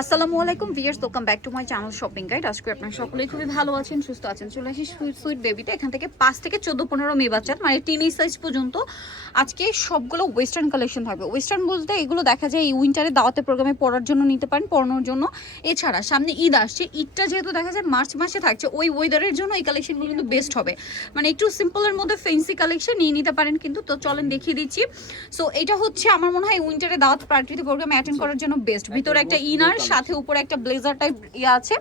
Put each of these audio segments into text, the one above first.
আসসালামু আলাইকুম viewers, welcome back to my channel shopping guide. আজকে আপনারা সকলেই খুবই ভালো আছেন, সুস্থ আছেন। চলে আসি সুইট সুইট বেবিতে। এখান থেকে 5 থেকে 14-15 মেয়ে বাচ্চা, মানে টিনেজ সাইজ পর্যন্ত আজকে সবগুলো ওয়েস্টার্ন কালেকশন থাকবে। ওয়েস্টার্ন বলতে এগুলো দেখা যায় এই উইন্টারে দাওয়াতে প্রোগ্রামে পরার জন্য নিতে পারেন, পরানোর জন্য। এছাড়া সামনে ঈদ আসছে, ঈদটা যেহেতু দেখা যায় মার্চ মাসে থাকছে, ওই ওয়েদারের জন্য এই কালেকশনগুলো কিন্তু বেস্ট হবে। মানে একটু সিম্পলের মধ্যে ফেন্সি কালেকশন নিয়ে নিতে পারেন কিন্তু। তো চলেন দেখিয়ে দিচ্ছি। সো এটা হচ্ছে আমার মনে হয় উইন্টারে দাওয়াত পার্টিতে প্রোগ্রামে অ্যাটেন্ড করার জন্য বেস্ট। ভিতরে একটা ইনার, সাথে উপরে একটা ব্লেজার টাইপ আছে।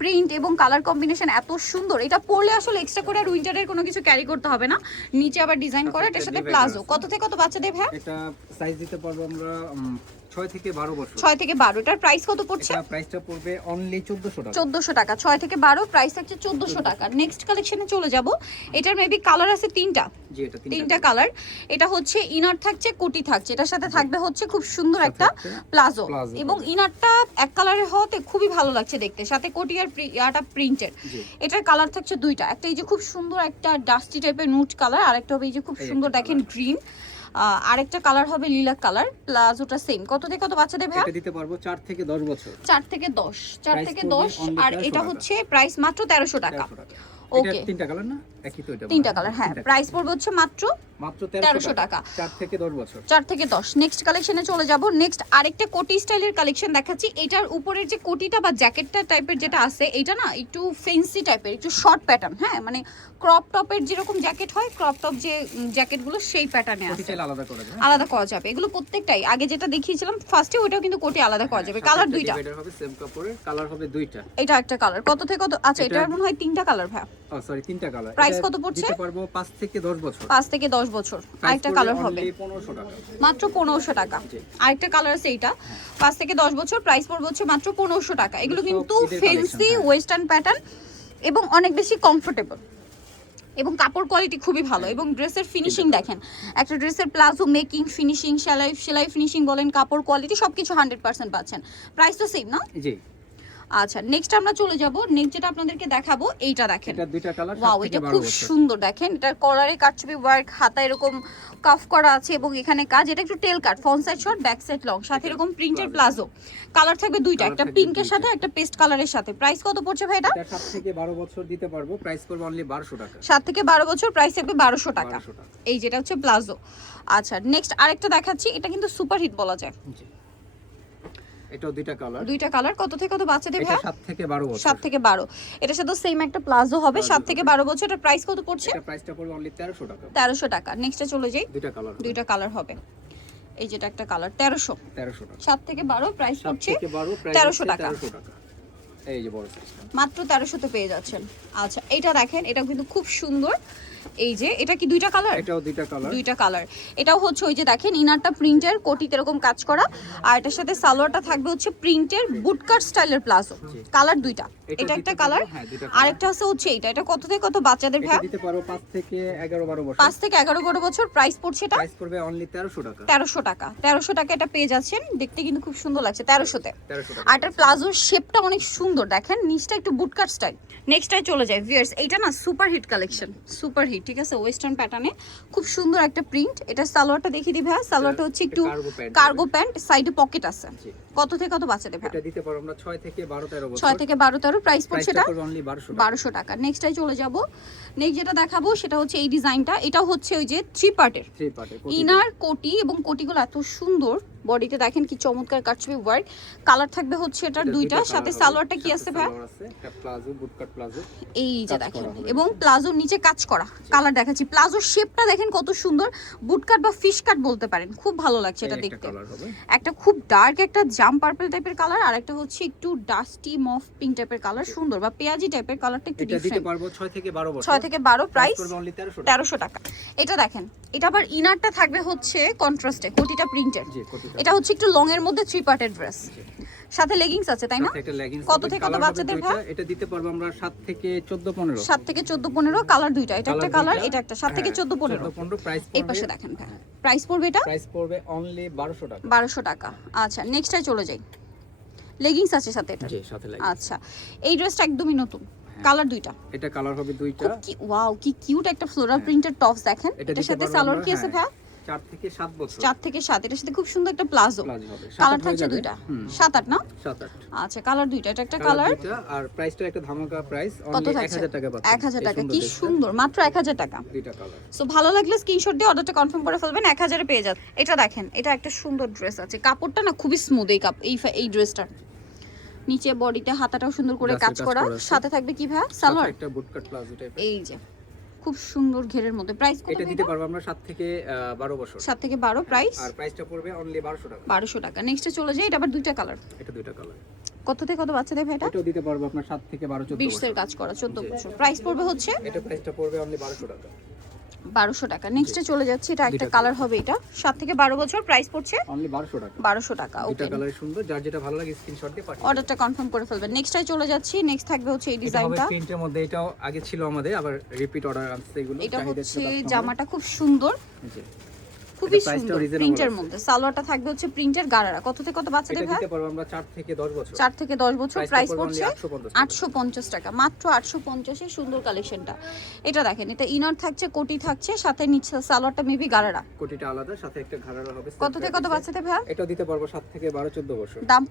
প্রিন্ট এবং কালার কম্বিনেশন এত সুন্দর, এটা পরলে আসলে এক্সট্রা করে আর উইন্টারের কোনো কিছু ক্যারি করতে হবে না। নিচে আবার ডিজাইন করা, এটার সাথে প্লাজো। কত থেকে কত বাচ্চাদের ভাই? এটা সাইজ দিতে পারবো আমরা 6 থেকে 12 বছর। 6 থেকে 12। এটার প্রাইস কত পড়ছে? এটা প্রাইসটা পড়বে অনলি 1400 টাকা। 1400 টাকা। 6 থেকে 12 প্রাইস থাকছে 1400 টাকা। নেক্সট কালেকশনে চলে যাব। এটার মেবি কালার আছে তিনটা। জি, এটা তিনটা কালার। এটা হচ্ছে ইনার থাকছে, কোটি থাকছে, এটার সাথে থাকবে হচ্ছে খুব সুন্দর একটা প্লাজো। এবং ইনারটা এক কালারের হতে খুবই ভালো লাগছে দেখতে, সাথে কোটি আর ইয়াটা প্রিন্টেড। এটার কালার থাকছে দুইটা, একটা এই যে খুব সুন্দর একটা ডাস্টি টাইপের নুট কালার, আরেকটা হবে এই যে খুব সুন্দর দেখেন গ্রিন, আরেকটা কালার হবে লিলাক কালার। প্লাজোটা সেম। কত থেকে কত বাচ্চাদের ভাই? এটা দিতে পারবো 4 থেকে 10 বছর। 4 থেকে 10। 4 থেকে 10। আর এটা হচ্ছে প্রাইস মাত্র 1300 টাকা। ওকে, তিনটা কালার না? একই তো এটা। তিনটা কালার, হ্যাঁ। প্রাইস পড়বে হচ্ছে মাত্র 1300 টাকা। 4 থেকে 10 বছর। 4 থেকে 10। নেক্সট কালেকশনে চলে যাব। নেক্সট আরেকটা কোটি স্টাইলের কালেকশন দেখাচ্ছি। এটার উপরের যে কোটিটা বা জ্যাকেটটা টাইপের যেটা আছে, এটা না একটু ফেন্সি টাইপের, একটু শর্ট প্যাটার্ন। হ্যাঁ, মানে ক্রপ টপের যেরকম জ্যাকেট হয়, ক্রপ টপ যে জ্যাকেটগুলো সেই প্যাটার্নে আছে। আলাদা করা যাবে এগুলো প্রত্যেকটাই। আগে যেটা দেখিয়েছিলাম ফার্স্টে, ওইটাও কিন্তু কোটি আলাদা করা যাবে। কালার দুইটা। এটা হবে সেম কাপড়ের, কালার হবে দুইটা। এটা একটা কালার। কত থেকে কত? আচ্ছা, এটার মনে হয় তিনটা কালার ভাই। ও সরি, তিনটা কালার। প্রাইস কত পড়ছে? দিতে পারবো 5 থেকে 10 বছর। 5 থেকে 10 বছর। আরেকটা কালার হবে 1500 টাকা। মাত্র 1500 টাকা। আরেকটা কালার আছে এইটা, 5 থেকে 10 বছর। প্রাইস পড়বে হচ্ছে মাত্র 1500 টাকা। এগুলো কিন্তু ফেন্সি ওয়েস্টার্ন প্যাটার্ন এবং অনেক বেশি কমফোর্টেবল, এবং কাপড় কোয়ালিটি খুবই ভালো। এবং ড্রেসের ফিনিশিং দেখেন, একটা ড্রেসের প্লাজো মেকিং, ফিনিশিং, সেলাই ফিনিশিং বলেন, কাপড় কোয়ালিটি সবকিছু 100% পাচ্ছেন। প্রাইস তো সেম না? জি। আচ্ছা, নেক্সট আমরা চলে যাব। নেক্সট যেটা আপনাদেরকে দেখাবো, এইটা দেখেন। এটা দুইটা কালার। ওয়াও, এটা খুব সুন্দর দেখেন। এটার কলারে কাটছবি ওয়ার্ক, হাতা এরকম কাফ করা আছে এবং এখানে কাজ। এটা একটু tail cut, front side short, back side long, সাথে এরকম প্রিন্টেড প্লাজো। কালার থাকবে দুইটা, একটা পিঙ্কের সাথে, একটা পেস্ট কালারের সাথে। প্রাইস কত পড়ছে ভাই এটা? 7 থেকে 12 বছর দিতে পারবো। প্রাইস করবে অনলি 1200 টাকা। 7 থেকে 12 বছর, প্রাইস থাকবে 1200 টাকা। এই যেটা হচ্ছে প্লাজো। আচ্ছা, নেক্সট আরেকটা দেখাচ্ছি। এটা কিন্তু সুপার হিট বলা যায়। এটাও দুইটা কালার। দুইটা কালার। কত থেকে কত বাচ্চাদের ভাই? 7 থেকে 12 বছর। 7 থেকে 12। এটার সাথে সেম একটা প্লাজো হবে। 7 থেকে 12 বছর। এটার প্রাইস কত পড়ছে? এটা প্রাইসটা পড়বে অনলি 1300 টাকা। 1300 টাকা। নেক্সটে চলে যাই। দুইটা কালার হবে। এই যেটা একটা কালার, 1300 টাকা। 7 থেকে 12 প্রাইস পড়ছে 1300 টাকা। এই যে বড় সাইজটা মাত্র 1300 তে পেয়ে যাচ্ছেন। আচ্ছা, এটা দেখেন, এটা কিন্তু খুব সুন্দর। এই যে এটা কি দুইটা কালার? এটাও দুইটা কালার। এটাও হচ্ছে ওই যে দেখেন, ইনারটা প্রিন্টের, কোটিতে এরকম কাজ করা, আর এটার সাথে সালোয়ারটা থাকবে হচ্ছে প্রিন্টের বুটকাট স্টাইলের প্লাজো। কালার দুইটা। এটা একটা কালার, আরেকটা আছে হচ্ছে এটা কত থেকে কত বাচ্চাদের ভাই? দিতে পারো 5 থেকে 11-12 বছর। 5 থেকে 11-12 বছর। প্রাইস পড়ছে এটা? প্রাইস করবে অনলি 1300 টাকা। 1300 টাকা। 1300 টাকা এটা পেয়ে যাচ্ছেন। দেখতে কিন্তু খুব সুন্দর লাগছে 1300 তে। 1300 টাকা। আর এটার প্লাজোর শেপটা অনেক সুন্দর দেখেন, নিচটা একটু বুটকাট স্টাইল। নেক্সটটাই চলে যায় ভিউয়ার্স। এইটা না super hit collection, super hit, ঠিক আছে? ওয়েস্টার্ন প্যাটার্নে খুব সুন্দর একটা প্রিন্ট। এটা সালোয়ারটা দেখিয়ে দিই ভাই। সালোয়ারটা হচ্ছে একটু কার্গো প্যান্ট, সাইডে পকেট আছে। কত থেকে কত বাচ্চাদের ভাই? এটা দিতে পারো আমরা 6 থেকে 12-13 বছর। 6 থেকে 12-13। প্রাইস পড়ছে এটা অনলি 1200 টাকা। নেক্সটটাই চলে যাব। নেক্সট যেটা দেখাবো সেটা হচ্ছে এই ডিজাইনটা। এটা হচ্ছে ওই যে 3 পার্টের ইনার কোটি, এবং কোটিগুলো এত সুন্দর। বডিতে দেখেন কি চমৎকার কাটছবি ওয়ার্ক। কালার থাকবে হচ্ছে এটার দুইটা, সাথে সালোয়ারটা কি আছে ভাই? একটা প্লাজো, বুটকাট প্লাজো। এই যে দেখেন, এবং প্লাজোর নিচে কাজ করা। কালার দেখাচ্ছি। প্লাজোর শেপটা দেখেন কত সুন্দর, বুটকাট বা ফিশ কাট বলতে পারেন। খুব ভালো লাগছে এটা দেখতে। একটা খুব ডার্ক একটা জাম পার্পল টাইপের কালার, আর একটা হচ্ছে একটু ডাস্টি মফ পিঙ্ক টাইপের কালার, সুন্দর, বা পেঁয়াজি টাইপের কালারটা একটু ডিফারেন্ট। এটা দিতে পারবো 6 থেকে 12 বছর। 6 থেকে 12। প্রাইস করবে অনলি 1300 টাকা। এটা দেখেন, এটা আবার ইনারটা থাকবে হচ্ছে কন্ট্রাস্টে, কোটিটা প্রিন্টেড। এটা হচ্ছে একটু লং এর মধ্যে 3 পার্টের ড্রেস, সাথে লেগিংস আছে, তাই না? কত থেকে কত বাচ্চাদের ভাই? এটা দিতে পারবো আমরা 7 থেকে 14-15। 7 থেকে 14-15। কালার দুইটা, এটা একটা কালার, এটা একটা। 7 থেকে 14-15। প্রাইস এই পাশে দেখেন ভাই। প্রাইস পড়বে এটা? প্রাইস পড়বে অনলি 1200 টাকা। 1200 টাকা। আচ্ছা, নেক্সটে চলে যাই। লেগিংস আছে সাথে এটা? জি, সাথে লেগিংস। আচ্ছা, এই ড্রেসটা একদমই নতুন। কালার দুইটা। এটা কালার হবে দুইটা। কি ওয়াও, কি কিউট একটা ফ্লোরাল প্রিন্টেড টপস দেখেন। এটার সাথে সালোয়ার কি আছে ভাই? 4 থেকে 7 বছর। 4 থেকে 7, এটার সাথে খুব সুন্দর একটা প্লাজো। প্লাজো হবে। কালার থাকছে দুইটা, 7-8 না? 7-8। আচ্ছা, কালার দুইটা, এটা একটা কালার। আর প্রাইসটা একটা ধামাকা প্রাইস, কত অনলি থাকছে? 1000 টাকা পাচ্ছেন। 1000 টাকা, কি সুন্দর, মাত্র 1000 টাকা। দুইটা কালার। সো ভালো লাগলে স্ক্রিনশট দিয়ে অর্ডারটা কনফার্ম করে ফেলবেন, 1000 এ পেয়ে যাবেন। এটা দেখেন, এটা একটা সুন্দর ড্রেস আছে, কাপড়টা না খুবই স্মুথ, এই ড্রেসটার নিচে বডিতে হাতাটাও সুন্দর করে কাজ করা, সাথে থাকবে কি ভাই সালোয়ার, একটা বুটকাট প্লাজো টাইপের। এই যে খুব সুন্দর ঘেরের মধ্যে। প্রাইস কত? এটা দিতে পারবো আমরা 7 থেকে 12 বছর। 7 থেকে 12 প্রাইস, আর প্রাইসটা পড়বে অনলি 1200 টাকা। 1200 টাকা। নেক্সটে চলে যাই, এটা আবার দুইটা কালার। এটা দুইটা কালার। কত থেকে কত বাচ্চাদের ভাই এটা? এটাও দিতে পারবো আপনার 7 থেকে 12 14 20 এর কাজ করা, 14 বছর। প্রাইস পড়বে হচ্ছে, এটা প্রাইসটা পড়বে অনলি 1200 টাকা। 1200 টাকা। নেক্সটে চলে যাচ্ছে, এটা একটা কালার হবে, এটা 7 থেকে 12 বছর, প্রাইস পড়ছে অনলি 1200 টাকা। 1200 টাকা। এটা ওকে, কালার সুন্দর, যার যেটা ভালো লাগে স্ক্রিনশট দিয়ে পাঠিয়ে অর্ডারটা কনফার্ম করে ফেলবেন। নেক্সটে চলে যাচ্ছি, নেক্সট থাকবে হচ্ছে এই ডিজাইনটা। এটা প্রিন্টের মধ্যে, এটাও আগে ছিল আমাদের, আবার রিপিট অর্ডার আসছে এগুলো। এটা হচ্ছে জামাটা খুব সুন্দর, জি, খুবই সুন্দর প্রিন্টের মধ্যে। সালোয়ারটা থাকবে হচ্ছে প্রিন্টের গারারা। কত থেকে কত বাচ্চাদের এটা ভাই? দিতে পারবো আমরা 4 থেকে 10 বছর। 4 থেকে 10 বছর। প্রাইস পড়ছে 850 850 টাকা, মাত্র 850 এ সুন্দর কালেকশনটা। এটা দেখেন, এটা ইনার থাকছে, কোটি থাকছে, সাথে নিচে সালোয়ারটা মেবি গারারা। কোটিটা আলাদা, সাথে একটা ঘাড়ারা হবে। কত থেকে কত বাচ্চাদের ভাই? এটা দিতে পারবো 7 থেকে 12 14 বছর। দাম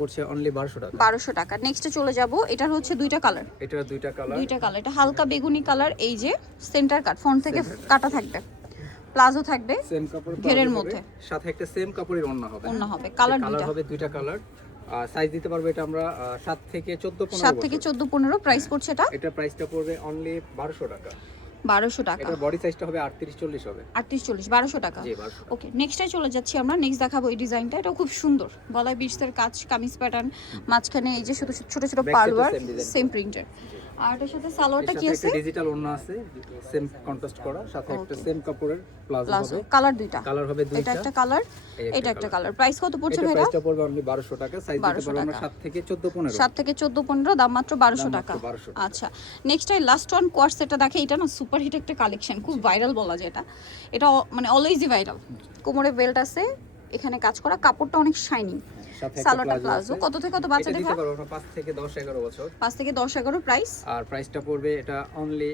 পড়ছে অনলি 1200 টাকা। 1200 টাকা। নেক্সটে চলে যাব, এটার হচ্ছে দুইটা কালার। এটার দুইটা কালার। এটা হালকা বেগুনি কালার, এই যে সেন্টার কাট, ফ্রন্ট থেকে কাটা থাকবে, প্লাজো থাকবে সেম কাপড় ঘেরের মধ্যে, সাথে একটা সেম কাপড়ের ওড়না হবে। ওড়না হবে, কালার দুইটা হবে, দুইটা কালার। সাইজ দিতে পারবো এটা আমরা 7 থেকে 14 15 7 থেকে 14 15। প্রাইস পড়ছে এটা প্রাইসটা পড়বে অনলি 1200 টাকা। 1200 টাকা। এটা বডি সাইজটা হবে 38 40 হবে। 38 40, 1200 টাকা। জি, 1200। ওকে, নেক্সটে চলে যাচ্ছি আমরা। নেক্সট দেখাবো এই ডিজাইনটা, এটা খুব সুন্দর, গলায় বিশদের কাজ, কামিজ প্যাটার্ন, মাঝখানে এই যে ছোট ছোট পার্ল ওয়ার্ক, সেম প্রিন্টার। আর এটার সাথে সালোয়ারটা কি আছে? ডিজিটাল ওড়না আছে, সেম কন্ট্রাস্ট করা, সাথে একটা সেম কাপড়ের প্লাজো হবে। কালার দুইটা, কালার হবে দুইটা। এটা একটা কালার, এটা একটা কালার। প্রাইস কত পড়ছে ভাইরা? প্রাইসটা পড়বে অনলি 1200 টাকা। সাইজ দিতে পারবো আমরা 7 থেকে 14 15। 7 থেকে 14 15, দাম মাত্র 1200 টাকা। আচ্ছা, next I last one quartz, এটা দেখে, এটা না সুপার হিট একটা কালেকশন, খুব ভাইরাল বলা যায় এটা। এটা মানে অলওয়েজই ভাইরাল। কোমরে বেল্ট আছে, এখানে কাজ করা, কাপড়টা অনেক শাইনিং, সালোয়ারটা প্লাজো। কত থেকে কত বাচ্চাদের দিতে পারবো আমরা 5 থেকে 10 11 বছর। 5 থেকে 10 11। প্রাইস, আর প্রাইসটা পড়বে এটা অনলি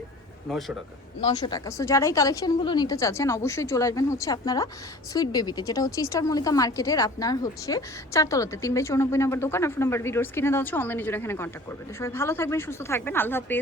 900 টাকা। 900 টাকা। সো যারা এই কালেকশনগুলো নিতে চাচ্ছেন, অবশ্যই চলে আসবেন হচ্ছে আপনারা সুইট বেবিতে, যেটা হচ্ছে স্টার মল্লিকা মার্কেটের আপনার হচ্ছে 4 তলাতে 3/94 নম্বর দোকান। আর ফোন নাম্বার ভিডিওর স্ক্রিনে দেওয়া আছে, অনলাইনে জন্য এখানে কন্ট্যাক্ট করবেন। তো সবাই ভালো থাকবেন, সুস্থ থাকবেন, আল্লাহ হাফেজ।